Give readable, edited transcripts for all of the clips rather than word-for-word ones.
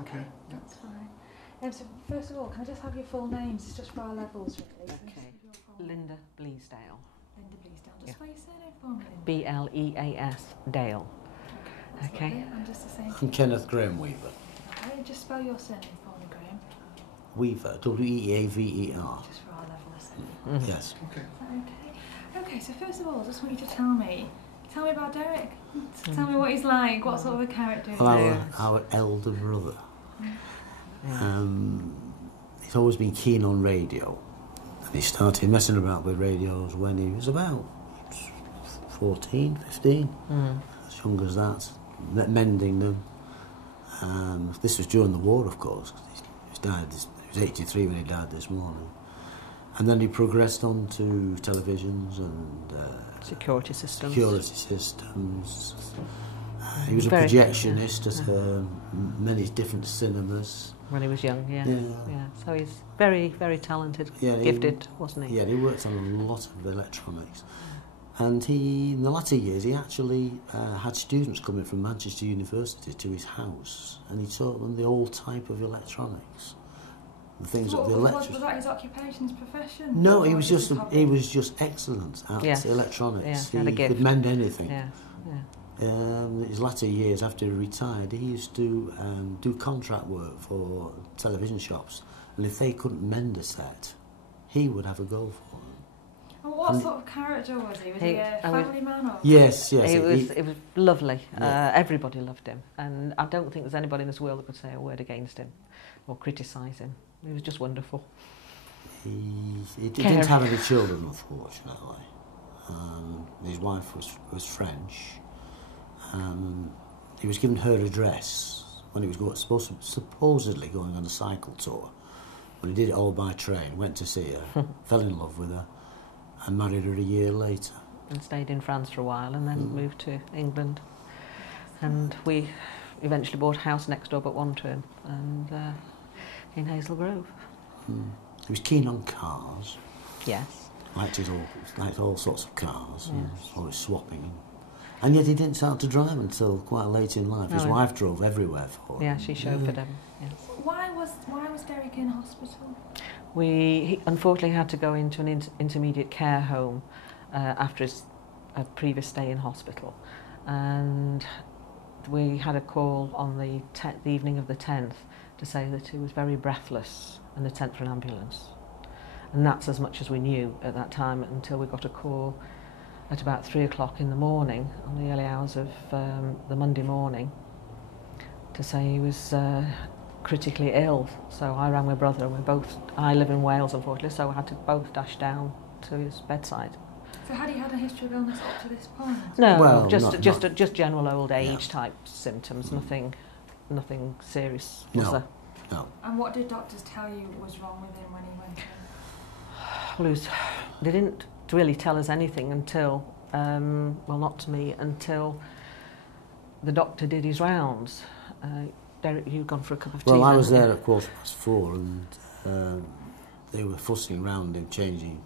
Okay, that's fine. So first of all, can I just have your full names? It's just for our levels, really. Okay. Linda Bleasdale. Linda Bleasdale. Just spell your surname for me. B-L-E-A-S Dale. Okay. And just the same. I'm Kenneth Graham Weaver. Okay, just spell your surname for me, Graham. Weaver, W-E-A-V-E-R. Just for our levels. Yes. Okay. Okay, so first of all, I just want you to tell me about Derek. Tell me what he's like, what sort of a character he is. Our elder brother. He's always been keen on radio. And he started messing about with radios when he was about 14, 15, as young as that, mending them. This was during the war, of course. He was 83 when he died this morning. And then he progressed on to televisions and security systems. He was a projectionist at many different cinemas. When he was young, yeah. So he's very, very talented, gifted, wasn't he? Yeah, he worked on a lot of electronics. And in the latter years, he actually had students coming from Manchester University to his house, and he taught them the old type of electronics. The things that the electric. Was that his occupation, his profession? No, he was just excellent at electronics. Yeah, he could mend anything. Yeah. His latter years after he retired, he used to do contract work for television shops, and if they couldn't mend a set, he would have a go for them. And what sort of character was he? Was he a family man? Or? Yes. It was lovely. Yeah. Everybody loved him, and I don't think there's anybody in this world that could say a word against him or criticise him. He was just wonderful. He didn't have any children, unfortunately. His wife was French. He was given her address when he was supposedly going on a cycle tour. But he did it all by train, went to see her, fell in love with her, and married her a year later. And stayed in France for a while and then moved to England. And we eventually bought a house next door but one to him, and in Hazel Grove. He was keen on cars. Yes. Liked all sorts of cars, and always swapping. And yet he didn't start to drive until quite late in life. His wife drove everywhere for him. Yeah, she chauffeured him. Yes. Why was Derek in hospital? He unfortunately had to go into an intermediate care home after his previous stay in hospital, and we had a call on the evening of the 10th to say that he was very breathless and had sent for an ambulance. And that's as much as we knew at that time until we got a call at about 3 o'clock in the morning, on the early hours of the Monday morning, to say he was critically ill. So I rang my brother, and I live in Wales unfortunately, so I had to both dash down to his bedside. So had he had a history of illness up to this point? No, just general old age type symptoms, nothing serious, was there? No. And what did doctors tell you was wrong with him when he went in? Well, they didn't really tell us anything until, well, not to me, until the doctor did his rounds. Derek, you'd gone for a cup of tea. Well, I was there at 4:15, and they were fussing around him, changing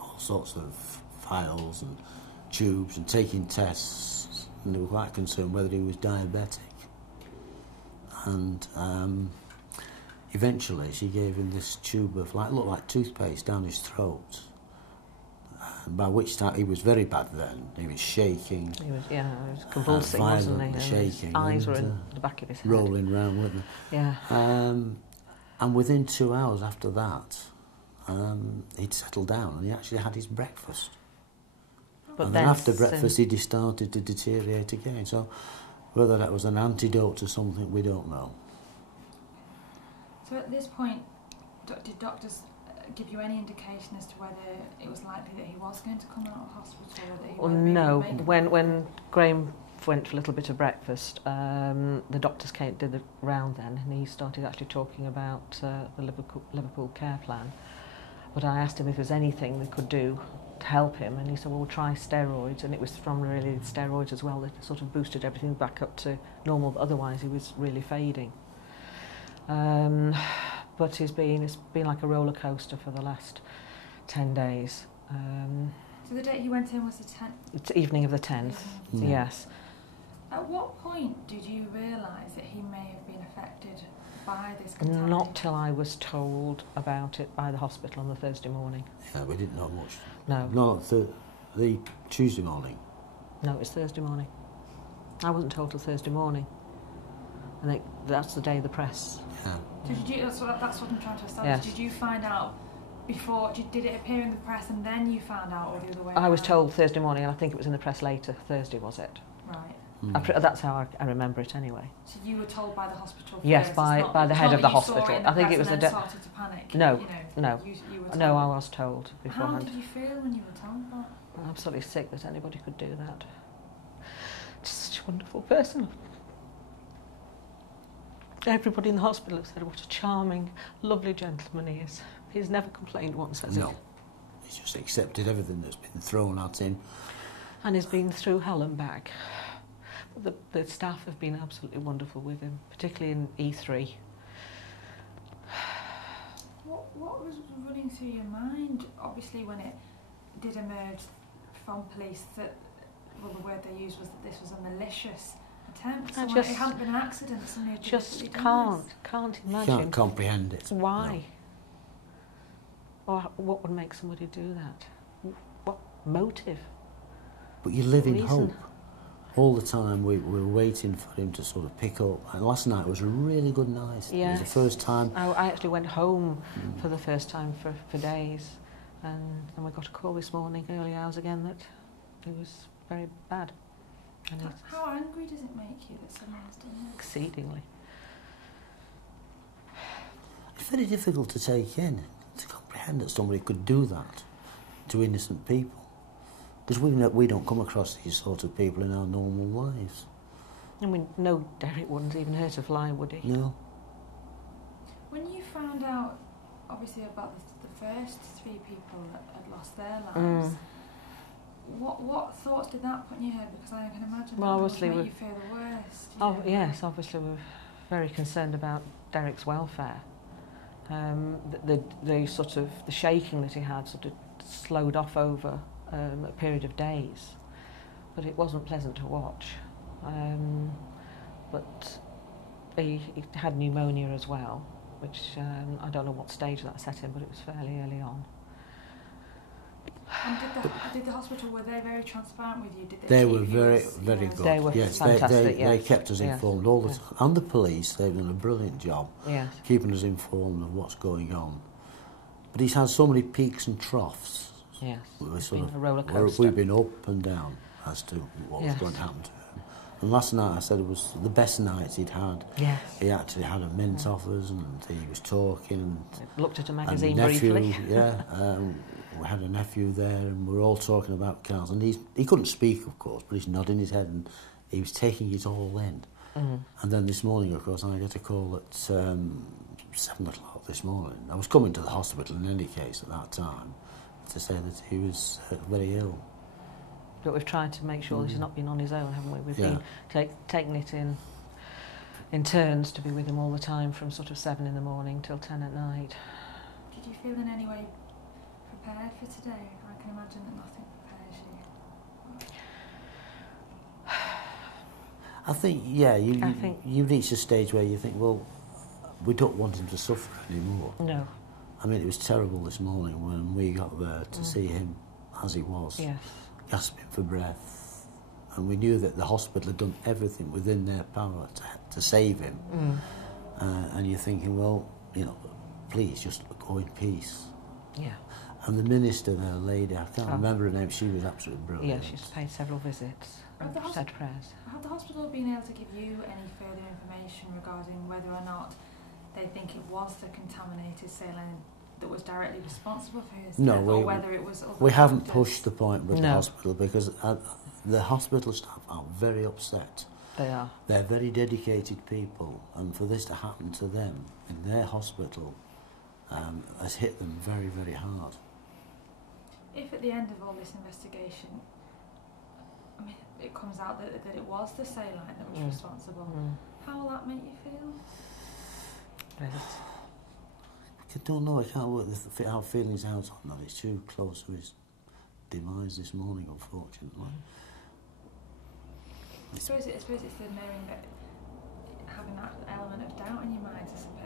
all sorts of files and tubes and taking tests, and they were quite concerned whether he was diabetic. And eventually she gave him this tube of looked like toothpaste down his throat. By which time he was very bad then. He was shaking. He was convulsing, wasn't he? Shaking. His eyes were in the back of his head. Rolling round, weren't they? Yeah. And within 2 hours after that, he'd settled down and he actually had his breakfast. But then after breakfast he started to deteriorate again. So whether that was an antidote to something, we don't know. So at this point, did doctors give you any indication as to whether it was likely that he was going to come out of hospital? Or that he no. When Graham went for a little bit of breakfast, the doctors did the round then, and he started actually talking about the Liverpool care plan. But I asked him if there's anything they could do to help him, and he said, well, we'll try steroids, and it was from really steroids as well that sort of boosted everything back up to normal, otherwise he was really fading. But it's been like a roller coaster for the last 10 days. So the date he went in was the 10th? It's evening of the 10th, yes. At what point did you realise that he may have been affected by this contaminant? Not till I was told about it by the hospital on the Thursday morning. Yeah, we didn't know much. No. Not the Tuesday morning. No, it was Thursday morning. I wasn't told till Thursday morning. And that's the day the press... Yeah. That's what I'm trying to establish. Yes. Did you find out before, did it appear in the press and then you found out, or the other way I was around? told Thursday morning, and I think it was in the press later. Thursday, was it? Right. That's how I remember it anyway. So you were told by the hospital first? Yes, It's by not- the it's head not of the that you saw hospital. it in the I think press it was and the then started to panic. No, you no. You were told. No, I was told How beforehand. did you feel when you were told that? I'm absolutely sick that anybody could do that. Just such a wonderful person. Everybody in the hospital said what a charming, lovely gentleman he is. He's never complained once, has he? No. He's just accepted everything that's been thrown at him. And he's been through hell and back. The staff have been absolutely wonderful with him, particularly in E3. What was running through your mind, obviously, when it did emerge from police that, well, the word they used was that this was a malicious attempt? So I it just- hadn't been an accident, somebody had Just deliberately done this. can't You imagine can't comprehend it. why. Or what would make somebody do that? What motive? But you live in Reason. hope. All the time we were waiting for him to sort of pick up. And last night was a really good night. It was the first time. I actually went home for the first time for days. And then we got a call this morning, early hours again, that it was very bad. And it's How angry does it make you that someone's done this? exceedingly. It's very difficult to take in, to comprehend that somebody could do that to innocent people. Because we don't come across these sort of people in our normal lives. I mean, no Derek wouldn't even hurt a fly, would he? No. When you found out, obviously, about the first 3 people that had lost their lives, what thoughts did that put in your head? Because I can imagine Well, that would obviously make you fear the worst. you Oh, know. yes, obviously we're very concerned about Derek's welfare. The sort of the shaking that he had sort of slowed off over a period of days, but it wasn't pleasant to watch. But he had pneumonia as well, which I don't know what stage that set in, but it was fairly early on. And did the hospital, were they very transparent with you? Did They keep were you very, as- very yeah. good. They were yes, fantastic, they yes. kept us Yes. informed all the Yes. time. And the police, they've done a brilliant job Yes. keeping us informed of what's going on. But he's had so many peaks and troughs. Yes. We're It's sort been of- a roller we're- coaster. We've been up and down as to what was Yes. going to happen to him. And last night I said it was the best night he'd had. Yes. He actually had a mint off us and he was talking. Looked at a And magazine nephew, briefly. yeah. We had a nephew there and we were all talking about cars. And he couldn't speak, of course, but he's nodding his head and he was taking it all in. And then this morning, of course, I get a call at 7 o'clock this morning. I was coming to the hospital in any case at that time to say that he was very ill. But we've tried to make sure that he's not been on his own, haven't we? We've Yeah. been taking it in turns to be with him all the time from sort of 7 in the morning till 10 at night. Did you feel in any way prepared for today? I can imagine that nothing prepares you. I think, yeah, I think- you reach a stage where you think, well, we don't want him to suffer anymore. No. I mean, it was terrible this morning when we got there to see him as he was, Yes. gasping for breath. And we knew that the hospital had done everything within their power to save him. And you're thinking, well, you know, please just go in peace. Yeah. And the minister there, a lady, I can't remember her name, she was absolutely Yeah, brilliant. she's paid several visits Have the and said prayers. Have the hospital been able to give you any further information regarding whether or not they think it was the contaminated saline that was directly responsible for his No, death, we- or whether it was other We haven't factors? pushed the point with the No. hospital because the hospital staff are very upset. They are. They're very dedicated people, and for this to happen to them in their hospital has hit them very, very hard. If at the end of all this investigation, I mean, it comes out that it was the saline that was responsible, how will that make you feel? Yes. I don't know, I can't work our feelings out on that. It's too close to his demise this morning, unfortunately. I suppose it's the knowing that, having that element of doubt in your mind, I suppose.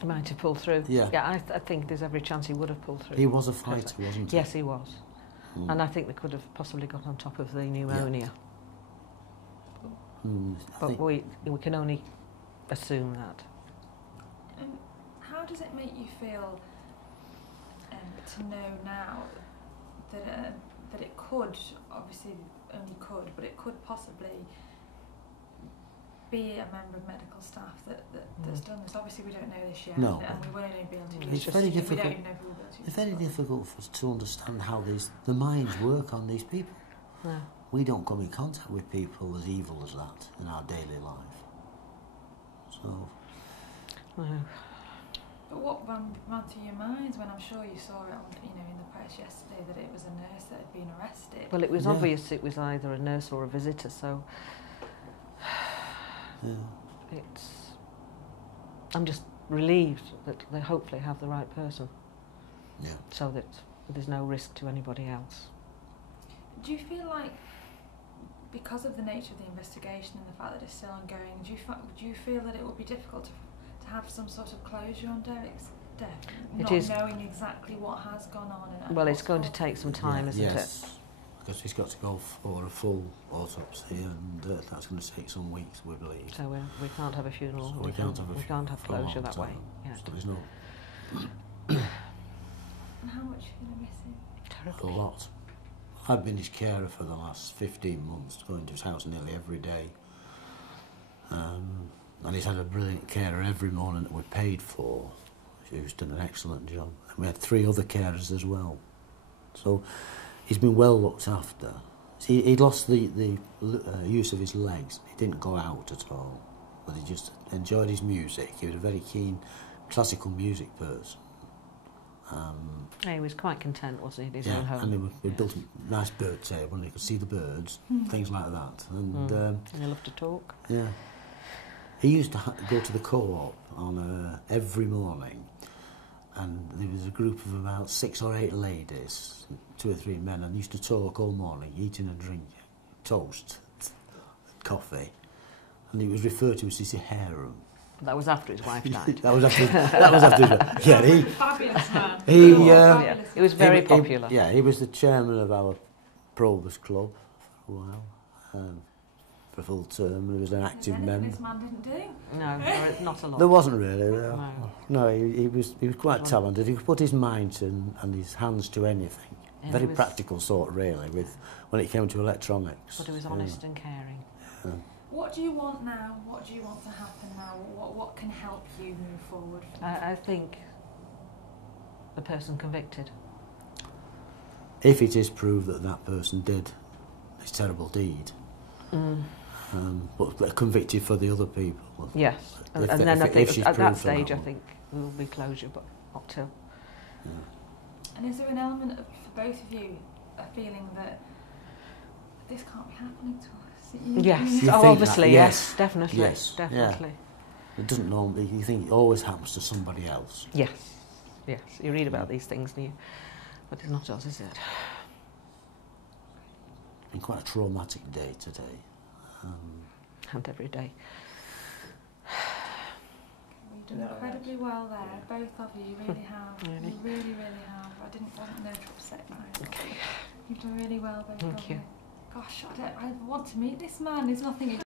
He might have pulled through. Yeah. Yeah, I think there's every chance he would have pulled through. He was a fighter, wasn't he? Yes, he was. And I think they could have possibly got on top of the pneumonia. But we can only assume that. How does it make you feel to know now that it could, obviously only could, but it could possibly be a member of medical staff that's done this? Obviously we don't know this yet, No. and we won't even be able to. It's very difficult. We don't even know if we'll be able to. It's very difficult for us to understand how the minds work on these people. No. We don't come in contact with people as evil as that in our daily life. So. No. But what ran through your minds when I'm sure you saw it on, in the press yesterday that it was a nurse that had been arrested? Well, it was obvious it was either a nurse or a visitor, so I'm just relieved that they hopefully have the right person. Yeah. So that there's no risk to anybody else. Do you feel like, because of the nature of the investigation and the fact that it's still ongoing, do you feel that it would be difficult to have some sort of closure on Derek's death, not knowing exactly what has gone on? Well, it's going to take some time, isn't it? Because he's got to go for a full autopsy, and that's going to take some weeks, we believe. So we can't have a funeral. So we can't have closure that way. Yeah. So there's no. And how much are you going to miss him? Terribly. A lot. I've been his carer for the last 15 months, going to his house nearly every day. And he's had a brilliant carer every morning that we paid for, who's done an excellent job. And we had 3 other carers as well. So he's been well looked after. He'd lost the use of his legs. He didn't go out at all, but he just enjoyed his music. He was a very keen classical music person. He was quite content, wasn't he, in his own home? And we built a nice bird table, and you could see the birds, things like that. And he loved to talk. Yeah. He used to go to the co-op on every morning, and there was a group of about 6 or 8 ladies, 2 or 3 men, and used to talk all morning, eating and drinking, toast, coffee, and he was referred to as his harem. That was after his wife died. that was after his wife. Yeah, Fabulous man. He was very popular. He was the chairman of our Probus Club for a while, for a full term. He was an active member. This man didn't do? No, not a lot. There wasn't really. No, he was quite talented. He could put his mind and his hands to anything. Very practical sort, really, when it came to electronics. But he was honest and caring. Yeah. What do you want now? What do you want to happen now? What can help you move forward? I think the person convicted. If it is proved that person did this terrible deed, but convicted for the other people. Yes, and then I think at that stage I think there will be closure, but not till. Yeah. And is there an element of, for both of you, a feeling that this can't be happening to us? Yes, obviously, yes, definitely, definitely. Yeah. It doesn't normally, you think it always happens to somebody else. Yes, you read about these things, but it's not us, is it? It's been quite a traumatic day today. And every day. You've done incredibly well there, both of you really have. Really? You really, really have. I want no to upset you. Okay. You've done really well, both of you. Thank you. Gosh, I want to meet this man. There's nothing